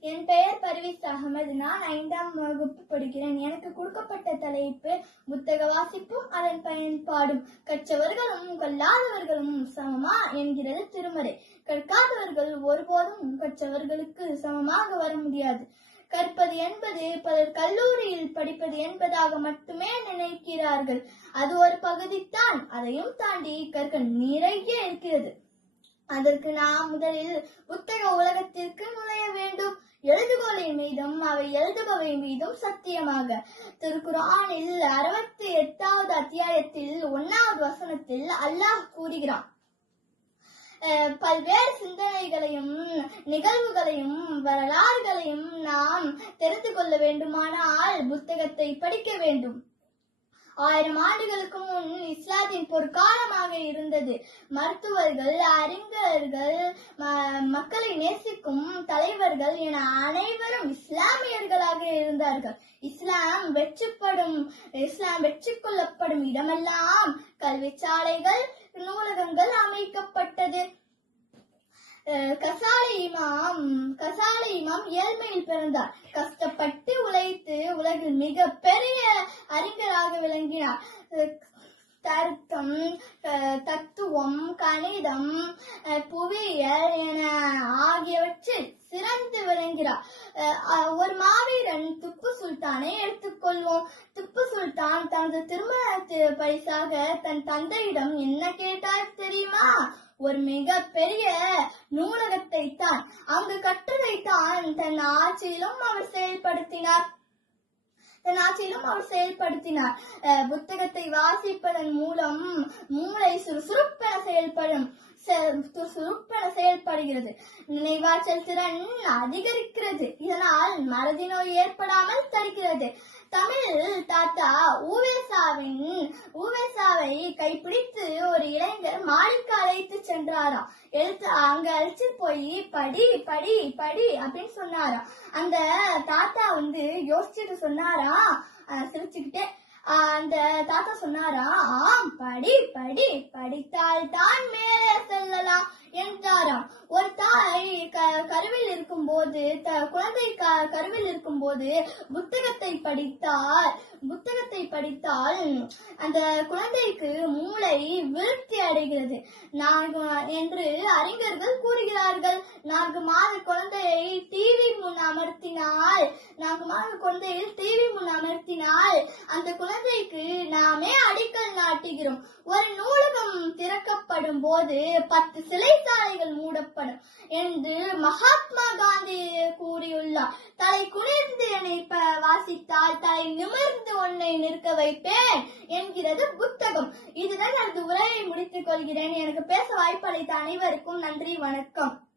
என் பெயர் பர்வீஸ் அகமது. நான் ஐந்தாம் வகுப்பு படிக்கிறேன். எனக்கு கொடுக்கப்பட்ட தலைப்பு புத்தக வாசிப்பும் அதன் பயன்பாடும். கற்றவர்களும் கல்லாதவர்களும் சமமா என்கிறது திருமறை. கற்காதவர்கள் ஒருபோதும் கற்றவர்களுக்கு சமமாக வர முடியாது. கற்பது என்பது பலர் கல்லூரியில் படிப்பது என்பதாக மட்டுமே நினைக்கிறார்கள். அது ஒரு பகுதித்தான் அதையும் தாண்டி கற்க நிறைய இருக்கிறது. அதற்கு நாம் முதலில் புத்தக மீதும் அவை எழுதுபவை மீதும் சத்தியமாக. திருக்குர்ஆனில் அறுபத்தி எட்டாவது அத்தியாயத்தில் ஒன்னாவது வசனத்தில் அல்லாஹ் கூறுகிறான். பல்வேறு சிந்தனைகளையும் நிகழ்வுகளையும் வரலாறுகளையும் நாம் தெரிந்து கொள்ள வேண்டுமானால் புத்தகத்தை படிக்க வேண்டும். ஆயிரம் ஆண்டுகளுக்கு முன் இஸ்லாத்தின் பொற்காலமாக இருந்தது. மருத்துவர்கள் அறிஞர்கள் மக்களை நேசிக்கும் தலைவர்கள் என அனைவரும் இஸ்லாமியர்களாக இருந்தார்கள். இஸ்லாம் வெற்றிப்படும் இஸ்லாம் வெற்றி கொள்ளப்படும் இடமெல்லாம் கல்விச்சாலைகள் நூலகங்கள் அமைக்கப்பட்டது. அஹ் கசாலை இமாம் கசாலை இமாம் ஏழ்மையில் பிறந்தார். கஷ்டப்பட்டு உழைத்து உலகில் மிக பெரிய அறிஞர் சிறப்பாக விளங்கினார். தர்க்கம் தத்துவம் கணிதம் புவியியல் என ஆகியவற்றில் சிறந்து விளங்கிறார் ஒரு மாவீரன் துப்பு சுல்தானை எடுத்துக்கொள்வோம். துப்பு சுல்தான் தனது திருமணத்து பரிசாக தன் தந்தையிடம் என்ன கேட்டார் தெரியுமா? ஒரு மிக பெரிய நூலகத்தை தான் அங்கு கட்டுரை தான் தன் ஆட்சியிலும் அவர் செயல்படுத்தினார். தன் ஆட்சியிலும் அவர் செயல்படுத்தினார். புத்தகத்தை வாசிப்பதன் மூலம் மூளை சுறுசுறுப்பென செயல்படும் செ- செயல்படுகிறது. நினைவாற்றல் திறன் அதிகரிக்கிறது. இதனால் மறதி நோய் ஏற்படாமல் தடுக்கிறது. தமிழ் தாத்தா ஊவேசாவின் அவரை கைப்பிடித்து ஒரு இளைஞர் மாடிக்கு அழைத்து சென்றாராம். எழுத்து அங்க அழைச்சு போய் படி படி படி அப்படின்னு சொன்னாராம். அந்த தாத்தா வந்து யோசிச்சுட்டு சொன்னாரா? சிரிச்சுக்கிட்டே. அந்த தாத்தா சொன்னாரா? ஆம் படி படி படித்தால் தான் மேலே செல்லலாம் என்றாராம். ஒரு தாய் க- கருவில் இருக்கும்போது போது குழந்தை க- கருவில் இருக்கும்போது புத்தகத்தை படித்தால் படித்தால் அந்த குழந்தைக்கு மூளை விருப்தி அடைகிறது. என்று அறிஞர்கள் கூறுகிறார்கள். நான்கு மாத குழந்தையை டிவி முன் அமர்த்தினால் நான்கு மாத குழந்தையில் டிவி முன் அமர்த்தினால் அந்த குழந்தைக்கு நாமே அடிக்கல் ஒரு நூலகம் திறக்கப்படும் போது பத்து சிறைச்சாலைகள் மூடப்படும் என்று மகாத்மா காந்தி கூறியுள்ளார். தலை குனிந்து என்னை வாசித்தால் தலை நிமிர்ந்து உன்னை நிற்க வைப்பேன் என்கிறது புத்தகம். இதுதான் எனது உரையை முடித்துக் கொள்கிறேன். எனக்கு பேச வாய்ப்பளித்த அனைவருக்கும் நன்றி வணக்கம்.